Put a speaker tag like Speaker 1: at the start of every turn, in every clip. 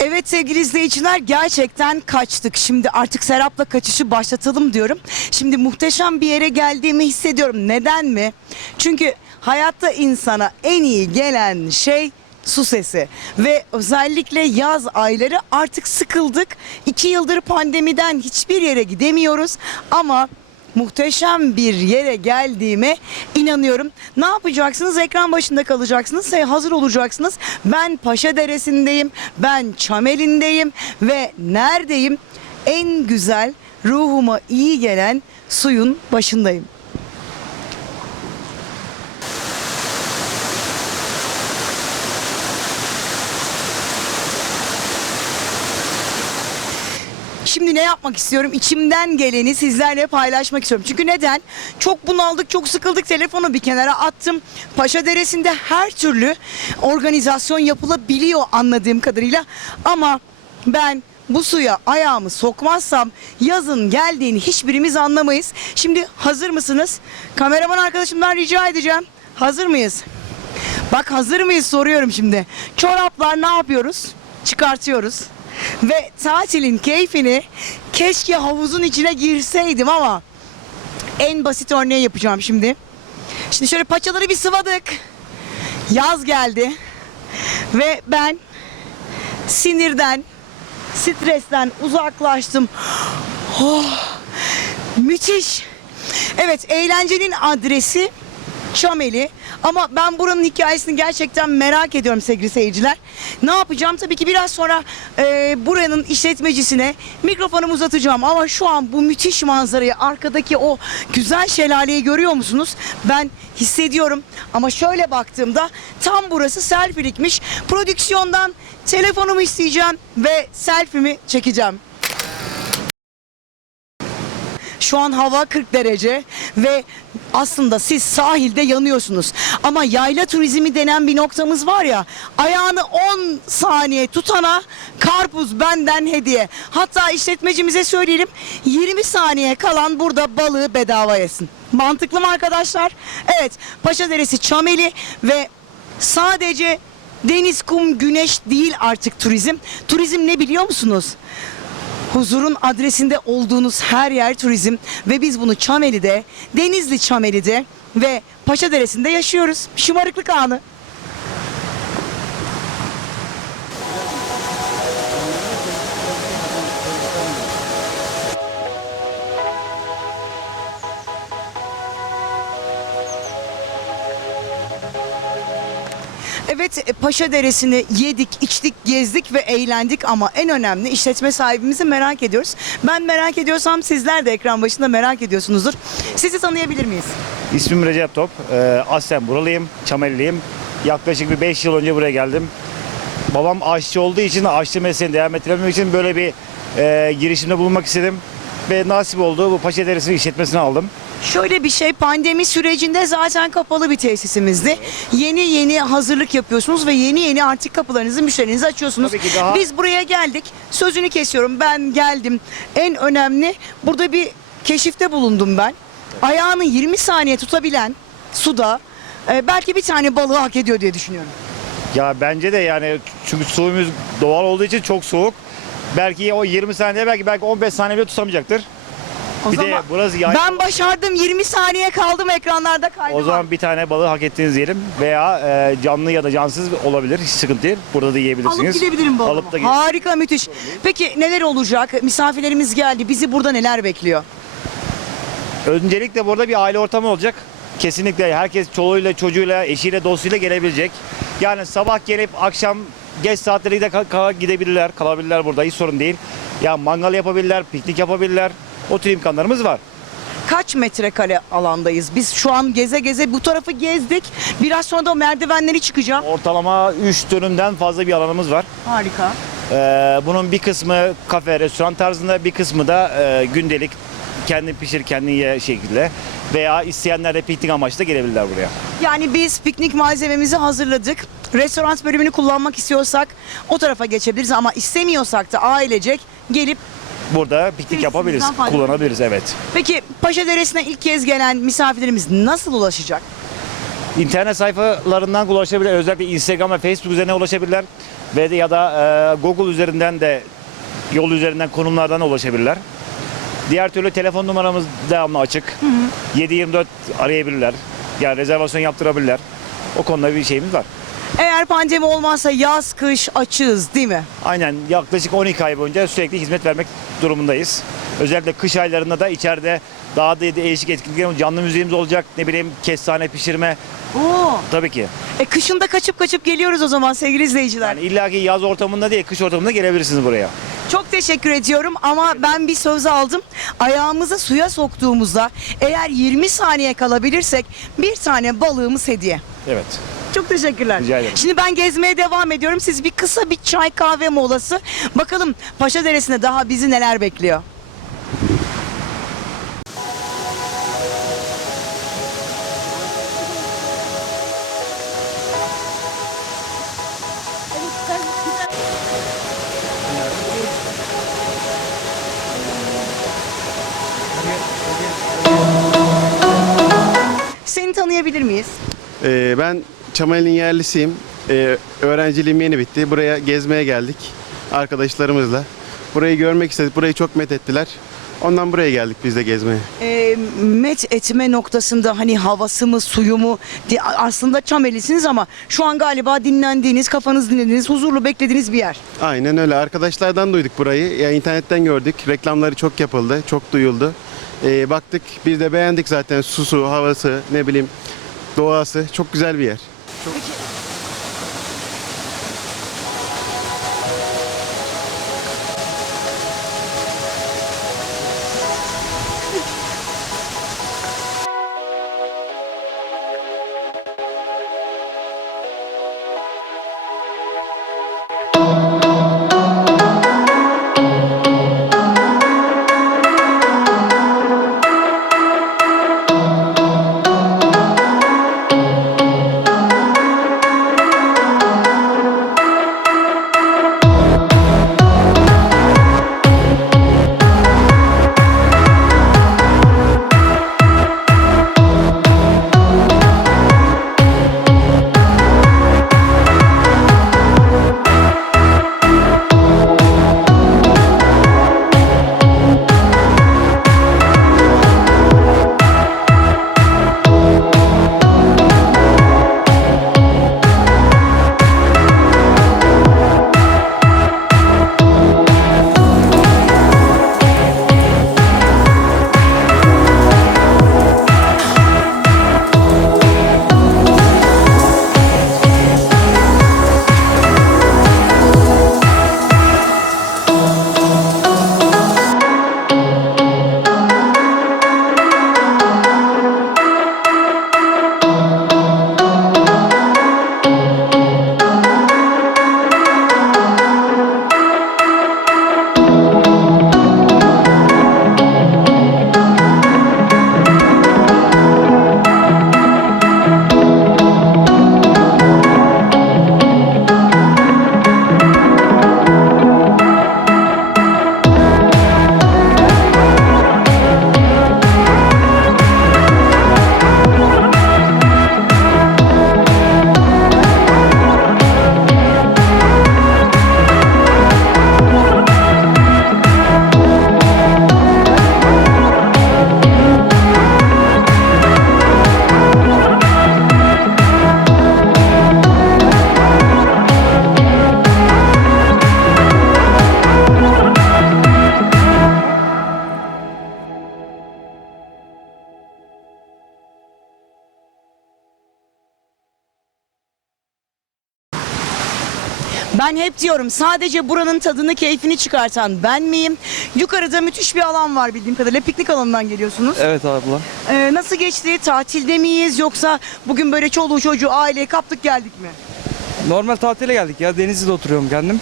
Speaker 1: Evet sevgili izleyiciler gerçekten kaçtık. Şimdi artık Serap'la kaçışı başlatalım diyorum. Şimdi muhteşem bir yere geldiğimi hissediyorum. Neden mi? Çünkü hayatta insana en iyi gelen şey su sesi ve özellikle yaz ayları artık sıkıldık. İki yıldır pandemiden hiçbir yere gidemiyoruz ama muhteşem bir yere geldiğime inanıyorum. Ne yapacaksınız? Ekran başında kalacaksınız hazır olacaksınız. Ben Paşa Deresi'ndeyim, ben Çameli'ndeyim ve neredeyim? En güzel, ruhuma iyi gelen suyun başındayım. Şimdi ne yapmak istiyorum? İçimden geleni sizlerle paylaşmak istiyorum. Çünkü neden? Çok bunaldık, çok sıkıldık. Telefonu bir kenara attım. Paşa Deresi'nde her türlü organizasyon yapılabiliyor anladığım kadarıyla. Ama ben bu suya ayağımı sokmazsam yazın geldiğini hiçbirimiz anlamayız. Şimdi hazır mısınız? Kameraman arkadaşımdan rica edeceğim. Hazır mıyız? Bak hazır mıyız soruyorum şimdi. Çoraplar ne yapıyoruz? Çıkartıyoruz. Ve tatilin keyfini keşke havuzun içine girseydim ama en basit örneği yapacağım şimdi. Şimdi şöyle paçaları bir sıvadık. Yaz geldi. Ve ben sinirden, stresten uzaklaştım. Oh, müthiş. Evet, eğlencenin adresi Çameli. Ama ben buranın hikayesini gerçekten merak ediyorum sevgili seyirciler. Ne yapacağım? Tabii ki biraz sonra e, buranın işletmecisine mikrofonumu uzatacağım. Ama şu an bu müthiş manzarayı, arkadaki o güzel şelaleyi görüyor musunuz? Ben hissediyorum. Ama şöyle baktığımda tam burası selfie'likmiş. Prodüksiyondan telefonumu isteyeceğim ve selfie'mi çekeceğim. Şu an hava 40 derece ve aslında siz sahilde yanıyorsunuz. Ama yayla turizmi denen bir noktamız var ya. Ayağını 10 saniye tutana karpuz benden hediye. Hatta işletmecimize söyleyelim 20 saniye kalan burada balığı bedava yesin. Mantıklı mı arkadaşlar? Evet Paşa Deresi Çameli ve sadece deniz, kum, güneş değil artık turizm. Turizm ne biliyor musunuz? Huzurun adresinde olduğunuz her yer turizm ve biz bunu Çameli'de, Denizli Çameli'de ve Paşaderesi'nde yaşıyoruz. Şımarıklık anı. Evet e, Paşa Deresi'ni yedik, içtik, gezdik ve eğlendik ama en önemli işletme sahibimizi merak ediyoruz. Ben merak ediyorsam sizler de ekran başında merak ediyorsunuzdur. Sizi tanıyabilir miyiz?
Speaker 2: İsmim Recep Top. Ee, aslen buralıyım, Çameliliyim. Yaklaşık bir 5 yıl önce buraya geldim. Babam aşçı olduğu için aşçı mesleğini devam ettirebilmek için böyle bir e, girişimde bulunmak istedim. Ve nasip oldu. Bu Paşa Deresi işletmesini aldım.
Speaker 1: Şöyle bir şey pandemi sürecinde zaten kapalı bir tesisimizdi. Yeni yeni hazırlık yapıyorsunuz ve yeni yeni artık kapılarınızı müşterinize açıyorsunuz.
Speaker 2: Tabii ki daha-
Speaker 1: Biz buraya geldik. Sözünü kesiyorum. Ben geldim. En önemli burada bir keşifte bulundum ben. Ayağını 20 saniye tutabilen suda e, belki bir tane balığı hak ediyor diye düşünüyorum.
Speaker 2: Ya bence de yani çünkü suyumuz doğal olduğu için çok soğuk. Belki o 20 saniye belki belki 15 saniye bile tutamayacaktır.
Speaker 1: O
Speaker 2: bir de
Speaker 1: zaman
Speaker 2: burası yay-
Speaker 1: ben başardım 20 saniye kaldım ekranlarda kaydı
Speaker 2: O zaman bir tane balığı hak ettiğiniz diyelim veya e, canlı ya da cansız olabilir. Hiç sıkıntı değil. Burada da yiyebilirsiniz.
Speaker 1: Alıp gidebilirim bu
Speaker 2: Alıp da
Speaker 1: Harika müthiş. Peki neler olacak? Misafirlerimiz geldi. Bizi burada neler bekliyor?
Speaker 2: Öncelikle burada bir aile ortamı olacak. Kesinlikle herkes çoluğuyla, çocuğuyla, eşiyle, dostuyla gelebilecek. Yani sabah gelip akşam geç saatlerde de kal- kal- gidebilirler, kalabilirler burada hiç sorun değil. Ya mangal yapabilirler, piknik yapabilirler. O tür imkanlarımız var.
Speaker 1: Kaç metrekare alandayız? Biz şu an geze geze bu tarafı gezdik. Biraz sonra da o merdivenleri çıkacağım.
Speaker 2: Ortalama 3 dönümden fazla bir alanımız var.
Speaker 1: Harika.
Speaker 2: Ee, bunun bir kısmı kafe, restoran tarzında, bir kısmı da e, gündelik kendin pişir, kendin ye şekilde. Veya isteyenler de piknik amaçlı gelebilirler buraya.
Speaker 1: Yani biz piknik malzememizi hazırladık. Restoran bölümünü kullanmak istiyorsak o tarafa geçebiliriz ama istemiyorsak da ailecek gelip
Speaker 2: Burada piknik
Speaker 1: Tesisimizden
Speaker 2: yapabiliriz,
Speaker 1: faydalanabiliriz.
Speaker 2: kullanabiliriz evet.
Speaker 1: Peki Paşa Deresi'ne ilk kez gelen misafirlerimiz nasıl ulaşacak?
Speaker 2: İnternet sayfalarından ulaşabilirler. Özellikle Instagram ve Facebook üzerine ulaşabilirler. Ve de ya da e, Google üzerinden de yol üzerinden konumlardan ulaşabilirler. Diğer türlü telefon numaramız devamlı açık. 7-24 arayabilirler. Yani rezervasyon yaptırabilirler. O konuda bir şeyimiz var.
Speaker 1: Eğer pandemi olmazsa yaz kış açığız değil mi?
Speaker 2: Aynen yaklaşık 12 ay boyunca sürekli hizmet vermek durumundayız. Özellikle kış aylarında da içeride daha da değişik etkinlikler, canlı müziğimiz olacak. Ne bileyim kestane pişirme
Speaker 1: Oo.
Speaker 2: tabii ki.
Speaker 1: E kışında kaçıp kaçıp geliyoruz o zaman sevgili izleyiciler.
Speaker 2: Yani illaki yaz ortamında değil kış ortamında gelebilirsiniz buraya.
Speaker 1: Çok teşekkür ediyorum ama ben bir söz aldım. Ayağımızı suya soktuğumuzda eğer 20 saniye kalabilirsek bir tane balığımız hediye.
Speaker 2: Evet.
Speaker 1: Çok teşekkürler.
Speaker 2: Rica ederim.
Speaker 1: Şimdi ben gezmeye devam ediyorum. Siz bir kısa bir çay kahve molası. Bakalım Paşa Deresi'nde daha bizi neler bekliyor. Seni tanıyabilir miyiz?
Speaker 3: Ee, ben Çamayel'in yerlisiyim. Ee, öğrenciliğim yeni bitti. Buraya gezmeye geldik arkadaşlarımızla. Burayı görmek istedik. Burayı çok methettiler. Ondan buraya geldik biz de gezmeye.
Speaker 1: e, met etme noktasında hani havası mı suyu mu di- aslında Çamelisiniz ama şu an galiba dinlendiğiniz kafanız dinlediğiniz huzurlu beklediğiniz bir yer.
Speaker 3: Aynen öyle. Arkadaşlardan duyduk burayı. Ya internetten gördük. Reklamları çok yapıldı. Çok duyuldu. Ee, baktık biz de beğendik zaten. Susu, havası, ne bileyim doğası. Çok güzel bir yer. Çok...
Speaker 1: Peki Ben hep diyorum sadece buranın tadını keyfini çıkartan ben miyim? Yukarıda müthiş bir alan var bildiğim kadarıyla. Piknik alanından geliyorsunuz.
Speaker 4: Evet abla.
Speaker 1: Ee, nasıl geçti? Tatilde miyiz yoksa bugün böyle çoluğu çocuğu aileyi kaptık geldik mi?
Speaker 4: Normal tatile geldik ya. Denizli'de oturuyorum kendim.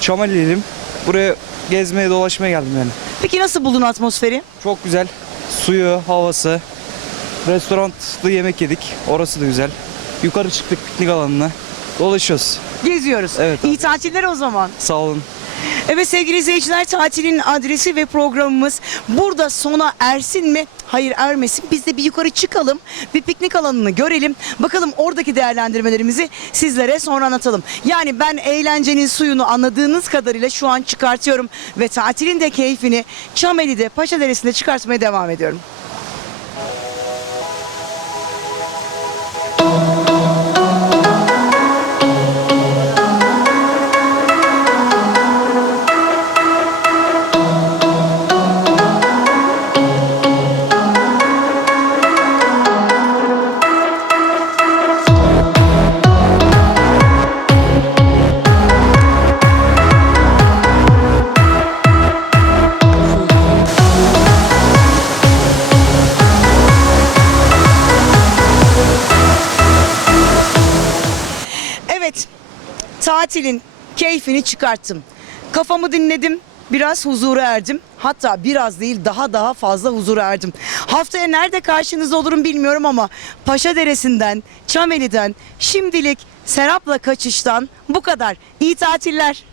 Speaker 4: Çamaliyeliyim. Buraya gezmeye dolaşmaya geldim yani.
Speaker 1: Peki nasıl buldun atmosferi?
Speaker 4: Çok güzel. Suyu, havası. Restoranda yemek yedik. Orası da güzel. Yukarı çıktık piknik alanına. Dolaşıyoruz.
Speaker 1: Geziyoruz.
Speaker 4: Evet.
Speaker 1: İyi tatiller o zaman.
Speaker 4: Sağ olun.
Speaker 1: Evet sevgili izleyiciler tatilin adresi ve programımız burada sona ersin mi? Hayır ermesin. Biz de bir yukarı çıkalım. Bir piknik alanını görelim. Bakalım oradaki değerlendirmelerimizi sizlere sonra anlatalım. Yani ben eğlencenin suyunu anladığınız kadarıyla şu an çıkartıyorum. Ve tatilin de keyfini Çameli'de Paşaderesi'nde çıkartmaya devam ediyorum. Tatilin keyfini çıkarttım. Kafamı dinledim, biraz huzura erdim. Hatta biraz değil daha daha fazla huzura erdim. Haftaya nerede karşınızda olurum bilmiyorum ama Paşa Deresi'nden, Çameli'den, şimdilik Serap'la kaçıştan bu kadar. İyi tatiller.